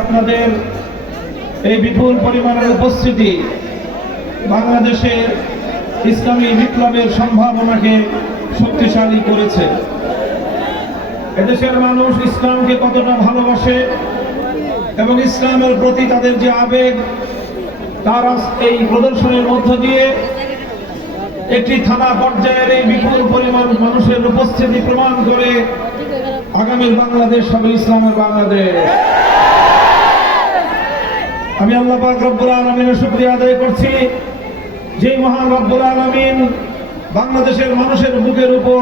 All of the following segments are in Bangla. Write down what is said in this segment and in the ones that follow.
আপনাদের এই বিপুল পরিমাণের উপস্থিতি বাংলাদেশের ইসলামী বিপ্লবের সম্ভাবনাকে শক্তিশালী করেছে। এদেশের মানুষ ইসলামকে কতটা ভালোবাসে এবং ইসলামের প্রতি তাদের যে আবেগ, তার এই প্রদর্শনের মধ্য দিয়ে একটি থানা পর্যায়ের এই বিপুল পরিমাণ মানুষের উপস্থিতি প্রমাণ করে আগামীর বাংলাদেশ হবে ইসলামের বাংলাদেশ। আমি আল্লাহ পাক রব্বুল আলামিনের শুকরিয়া আদায় করছি, যে মহান রব্বুল আলামিন বাংলাদেশের মানুষের বুকের উপর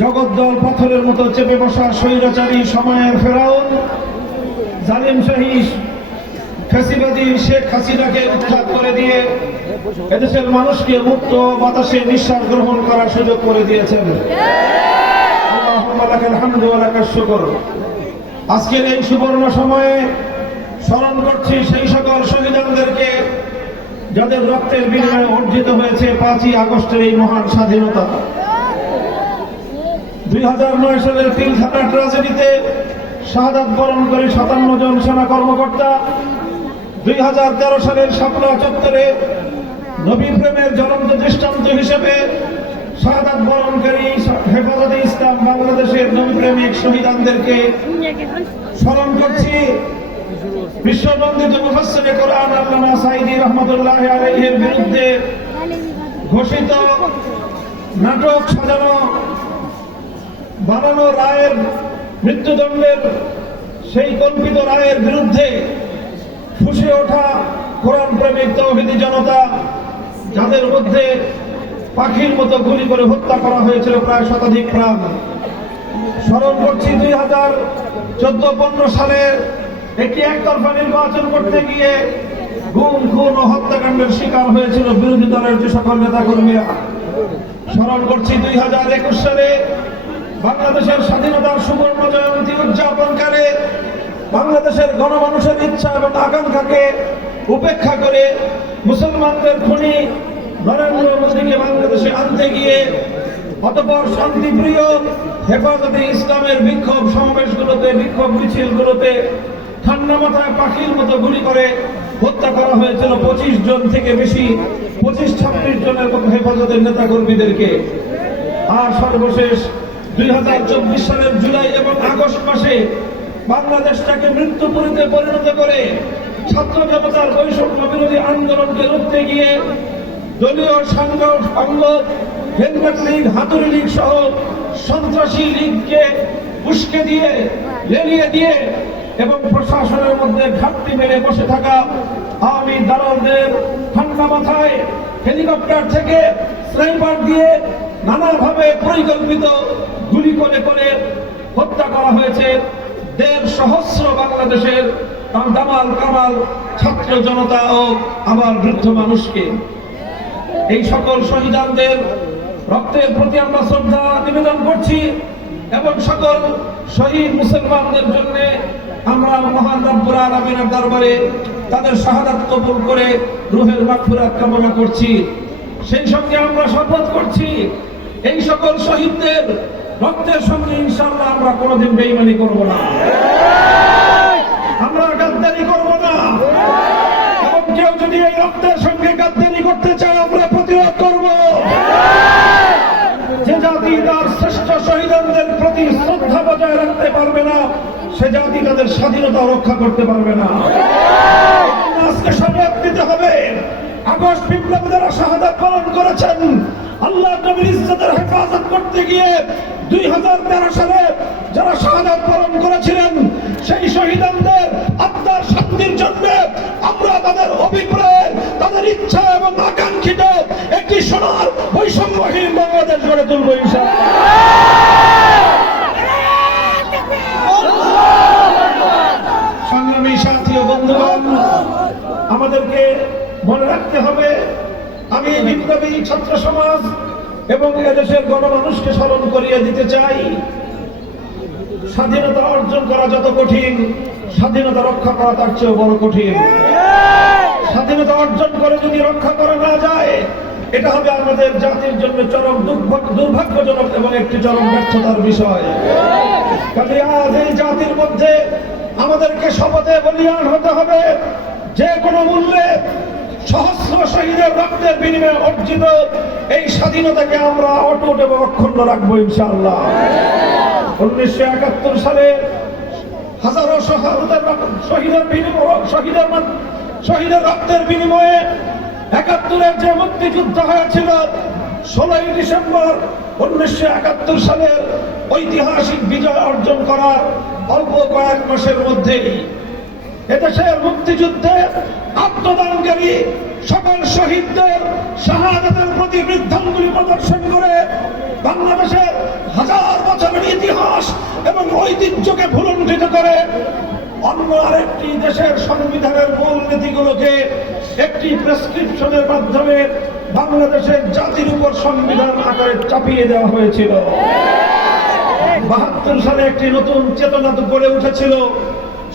জগদ্দল পাথরের মতো চেপে বসা স্বৈরাচারী সময়ের ফেরাউন জালিম শাহী ফ্যাসিবাদী শেখ হাসিনাকে উৎখাত করে দিয়ে এদেশের মানুষকে মুক্ত বাতাসে নিঃশ্বাস গ্রহণ করার সুযোগ করে দিয়েছেন। আল্লাহুম্মা লাকাল হামদু ওয়া লাকাশ শুকর। আজকের এই সুবর্ণ সময়ে স্মরণ করছি সেই সকল শহীদদেরকে যাদের রক্তের বিনিময়ে অর্জিত হয়েছে 5ই আগস্টের এই মহান স্বাধীনতা। 2009 সালের পিলখানা ট্র্যাজেডিতে শাহাদাত বরণ করে 57 জন সেনা কর্মকর্তা, 2013 সালের শাপলা চত্বরে নবী প্রেমের জ্বলন্ত দৃষ্টান্ত হিসেবে শাহাদাত বরণকারী হেফাজতে ইসলাম বাংলাদেশের নবী প্রেমিক শহীদদেরকে স্মরণ করছি। বিশ্ববন্দিত মুফাসসিরে কোরআন আল্লামা সাঈদী রহমাতুল্লাহি আলাইহির বিরুদ্ধে ঘোষিত নাটক সাজানো বানানো রায়ের মৃত্যুদণ্ডের সেই কল্পিত রায়ের বিরুদ্ধে ফুঁসে ওঠা কোরআন প্রেমিক তৌহিদি জনতা, যাদের মধ্যে পাখির মতো গুলি করে হত্যা করা হয়েছিল প্রায় শতাধিক প্রাণ। স্মরণ করছি 2014-15 সালে একটি একতরফা নির্বাচন করতে গিয়ে গুম খুন ও হত্যাকাণ্ডের শিকার হয়েছিল বিরোধী দলের যে সকল নেতাকর্মীরা। স্মরণ করছি 2021 সালে বাংলাদেশের স্বাধীনতার সুবর্ণ জয়ন্তী উদযাপনকালে বাংলাদেশের গণমানুষের ইচ্ছা এবং আকাঙ্ক্ষাকে উপেক্ষা করে মুসলমানদের খুনি নরেন্দ্র মোদীকে বাংলাদেশে আনতে গিয়ে অতঃপর শান্তিপ্রিয় হেফাজতে ইসলামের বিক্ষোভ সমাবেশগুলোতে, বিক্ষোভ মিছিলগুলোতে ঠান্ডা মাথায় পাখির মতো গুলি করে হত্যা করা হয়েছিল 25 জন থেকে বেশি, 25-26 জনের মতো হেফাজতের নেতাকর্মীদেরকে। আর সর্বশেষ 2024 সালের জুলাই এবং আগস্ট মাসে বাংলাদেশটাকে মৃত্যুপুরীতে পরিণত করে ছাত্র জনতার বৈষম্য বিরোধী আন্দোলনকে রুখতে গিয়ে দলীয় সংঘ হেলমেট লীগ, হাতুড়ি লীগ সহ সন্ত্রাসী লীগকে উস্কে দিয়ে, লেলিয়ে দিয়ে এবং প্রশাসনের মধ্যে ঘাটতি মেরে বসে থাকা আওয়ামী দালালদের ঠান্ডা মাথায় হেলিকপ্টার থেকে স্নাইপার দিয়ে নানাভাবে পরিকল্পিত গুলি করে করে হত্যা করা হয়েছে 1.5 সহস্র বাংলাদেশের দামাল কামাল ছাত্র জনতা ও আমার বৃদ্ধ মানুষকে। এই সকল শহীদদের রক্তের প্রতি আমরা শ্রদ্ধা নিবেদন করছি এবং সকল শহীদ মুসলমানদের জন্য আমরা মহান রব্বুল আলামিনের দরবারে তাদের শাহাদাত কবুল করে রূহের মাগফিরাত কামনা করছি। সেই সঙ্গে আমরা শপথ করছি এই সকল শহীদদের রক্তের সঙ্গে ইনশাআল্লাহ আমরা কোনোদিন বেঈমানি করব না, আমরা গাদ্দারি করব না, এবং কেউ যদি এই রক্তের সঙ্গে গাদ্দারি করতে চায় আমরা প্রতিরোধ করব। যে জাতি তার শ্রেষ্ঠ শহীদদের প্রতি শ্রদ্ধা বজায় রাখতে পারবে না, সে জাতি তাদের স্বাধীনতা রক্ষা করতে পারবে না। আজকে শপথ নিতে হবে, আগস্ট বিপ্লবে যারা শাহাদাত বরণ করেছেন, আল্লাহ নবীর ইজ্জতের হেফাজত করতে গিয়ে 2013 সালে যারা শাহাদাত বরণ করেছিলেন, সেই শহীদদের আত্মার শান্তির জন্য আমরা তাদের অভিপ্রায়, তাদের ইচ্ছা এবং আকাঙ্ক্ষিত একটি সোনার বৈষম্যহীন বাংলাদেশ গড়ে তুলব ইনশাআল্লাহ। সংগ্রামী সাথী ও বন্ধুগণ, আমাদেরকে মনে রাখতে হবে, আমি বিপ্লবী ছাত্র সমাজ এবং এদেশের গণমানুষকে স্মরণ করিয়ে দিতে চাই, স্বাধীনতা অর্জন করা যত কঠিন, স্বাধীনতা রক্ষা করা তার চেয়েও বড় কঠিন। স্বাধীনতা অর্জন করে যদি রক্ষা করা না যায়, এটা হবে আমাদের জাতির জন্য চরম দুর্ভাগ্যজনক এবং একটি চরম ব্যর্থতার বিষয়। কাজে আজ এই জাতির মধ্যে আমাদেরকে শপথে বলিয়ান হতে হবে, যে কোনো মূল্যে সহস্র শহীদের রক্তের বিনিময়ে অর্জিত এই স্বাধীনতাকে আমরা অটুট এবং অক্ষুণ্ণ রাখবো ইনশাআল্লাহ। 1971 সালে হাজারো শহীদের রক্তের বিনিময়ে 71-এর যে মুক্তিযুদ্ধ হয়েছিল, 16 ডিসেম্বর 1971 সালের ঐতিহাসিক বিজয় অর্জন করার অল্প কয়েক মাসের মধ্যেই এদেশের মুক্তিযুদ্ধে আত্মদানকারী সকল শহীদদের শাহাদাতের প্রতি বৃদ্ধাঙ্গুলি প্রদর্শন করে বাংলাদেশের হাজার বছরের ইতিহাস এবং ঐতিহ্যকে ভুলুণ্ঠিত করে অন্য আরেকটি দেশের সংবিধানের মূল নীতিগুলোকে একটি প্রেসক্রিপশনের মাধ্যমে বাংলাদেশের জাতির উপর সংবিধান আকারে চাপিয়ে দেওয়া হয়েছিল। 72 সালে একটি নতুন চেতনা গড়ে উঠেছিল।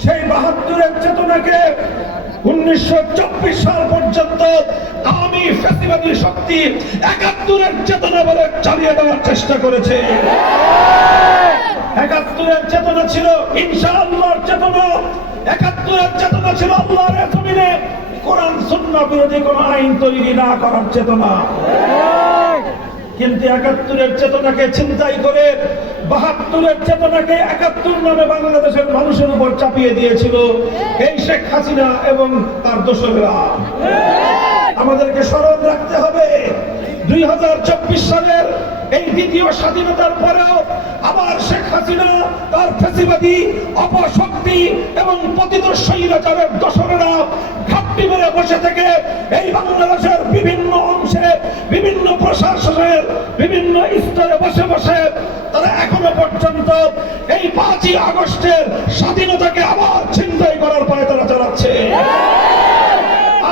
সেই 72-এর চেতনাকে 1924 সাল পর্যন্ত আওয়ামী ফ্যাসিবাদী শক্তি 71-এর চেতনা বলে চালিয়ে দেওয়ার চেষ্টা করেছে। 71-এর চেতনা ছিল ইনশাআল্লাহর চেতনা, 71-এর চেতনা ছিল আল্লাহর জমিনে কোরআন সুন্নাহ বিরোধী কোন আইন তৈরি না করার চেতনা। কিন্তু 71-এর চেতনাকে ছিনতাই করে 72-এর চেতনাকে 71 নামে বাংলাদেশের মানুষের উপর চাপিয়ে দিয়েছিল এই শেখ হাসিনা এবং তার দোসরেরা। আমাদেরকে স্মরণ রাখতে হবে 2024 সালের এই দ্বিতীয় স্বাধীনতার পরেও আবার শেখ হাসিনা তার ফ্যাসিবাদী অপশক্তি এবং পতিত স্বৈরাচারের দোসরেরা ঘাপটি মেরে বসে থেকে এই বাংলাদেশের বিভিন্ন অংশে বিভিন্ন প্রশাসনের বিভিন্ন স্তরে বসে বসে তারা এখনো পর্যন্ত এই 5ই আগস্টের স্বাধীনতাকে আবার ছিনতাই করার পায়ে তারা চালাচ্ছে।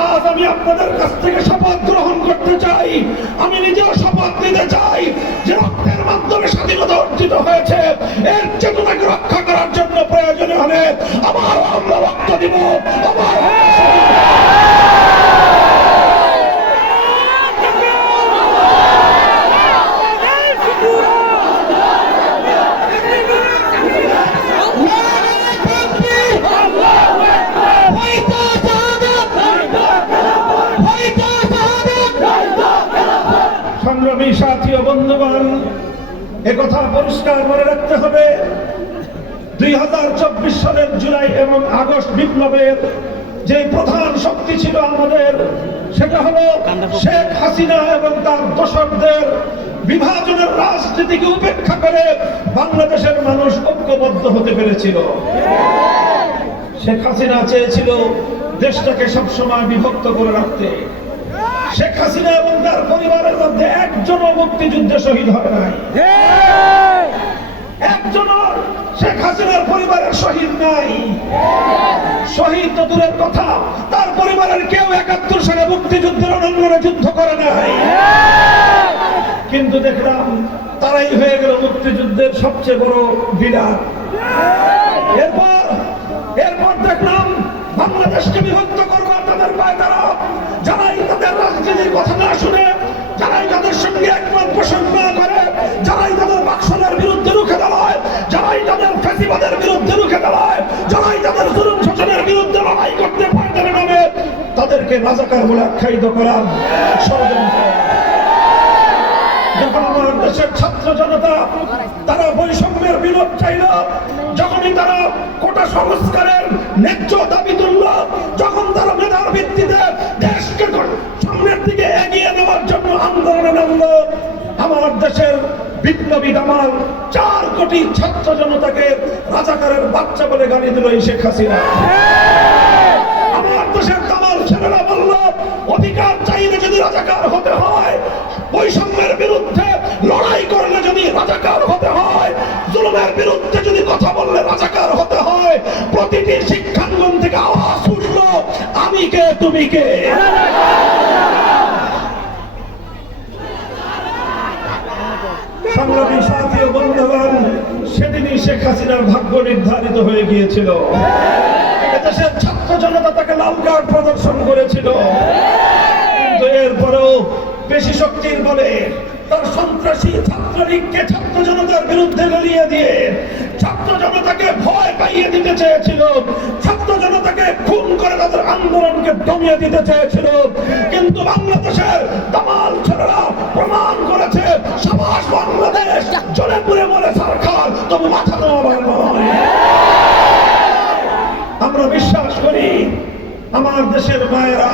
আজ আমি আপনাদের কাছ থেকে শপথ গ্রহণ করতে চাই, আমি নিজেও শপথ নিতে চাই যে রক্তের মাধ্যমে স্বাধীনতা অর্জিত হয়েছে, এর চেতনাকে রক্ষা করার জন্য প্রয়োজনীয় হলে আবার আমরা রক্ত দিব, আবার সংগ্রামী সাথী ও বন্ধুগণ, একথা পরিষ্কার মনে রাখতে হবে 2024 সালের জুলাই এবং আগস্ট বিপ্লবের যে প্রধান শক্তি ছিল আমাদের, সেটা হলো শেখ হাসিনা এবং তার দোসরদের বিভাজনের রাজনীতিকে উপেক্ষা করে বাংলাদেশের মানুষ ঐক্যবদ্ধ হতে পেরেছিল। শেখ হাসিনা চেয়েছিল দেশটাকে সবসময় বিভক্ত করে রাখতে। শেখ হাসিনা এবং তার পরিবারের মধ্যে একজনও মুক্তিযুদ্ধে শহীদ হয় নাই, একজনও শেখ হাসিনার পরিবারের শহীদ নাই। শহীদ তো দূরের কথা, তার পরিবারের কেউ 71 সালে মুক্তিযুদ্ধের রণাঙ্গনে যুদ্ধ করে নাই। কিন্তু দেখলাম তারাই হয়ে গেল মুক্তিযুদ্ধের সবচেয়ে বড় বিরাট। এরপর দেখলাম বাংলাদেশকে বিভক্ত করবার তাদের পায় তারা, যারাই তাদের রাজনীতির কথা না শুনে, যারাই তাদের সঙ্গে একমত পোষণ না করে, যারাই তাদের বাকশালের বিরুদ্ধে রুখে দাঁড়ায়, যারাই তাদের ফ্যাসিবাদের বিরুদ্ধে রুখে দাঁড়ায়, যারাই তাদের জুলুম শোষণের বিরুদ্ধে লড়াই করতে পারে নামে তাদেরকে রাজাকার বলে আখ্যায়িত করার ষড়যন্ত্র। যখন আমার দেশের ছাত্র জনতা তারা বৈষম্যের বিরোধ চাইল, যখনই তারা কোটা সংস্কারের ন্যায্য দাবি তুলল, যখন তারা মেধার ভিত্তিতে দেশকে সামনের দিকে এগিয়ে নেওয়ার জন্য আন্দোলনে নামল, আমার দেশের বিপ্লবী দামাল 4 কোটি ছাত্র জনতাকে রাজাকারের বাচ্চা বলে গালি দিল এই শেখ হাসিনা। আমার দেশের দামাল ছেলেরা বলল, অধিকার চাইলে যদি রাজাকার হতে হয়, বৈষম্যের বিরুদ্ধে লড়াই করলে যদি রাজাকার হতে হয়, জুলুমের বিরুদ্ধে যদি কথা বললে রাজাকার হতে হয়, প্রতিটি শিক্ষাঙ্গন থেকে আওয়াজ উঠল, আমি কে তুমি কে। সংগ্রামী সাথী ও বন্ধুগণ, সেদিনই শেখ হাসিনার ভাগ্য নির্ধারিত হয়ে গিয়েছিল। এদেশের ছাত্র জনতা তাকে লাল কার্ড প্রদর্শন করেছিল, কিন্তু এরপরেও পেশি শক্তির বলে তার সন্ত্রাসী ছাত্রলীগকে ছাত্র জনতার বিরুদ্ধে লড়িয়ে দিয়ে ছাত্র জনতাকে ভয় পাইয়ে দিতে চেয়েছিল, ছাত্র জনতাকে খুন করে তাদের আন্দোলনকে দমিয়ে দিতে চেয়েছিল। কিন্তু বাংলাদেশের দামাল ছেলেরা প্রমাণ করেছে, সাবাস বাংলাদেশ, চলে পুরে মরে সরকার, তবু মাথা দেওয়া নয়। আমরা বিশ্বাস করি আমার দেশের মায়েরা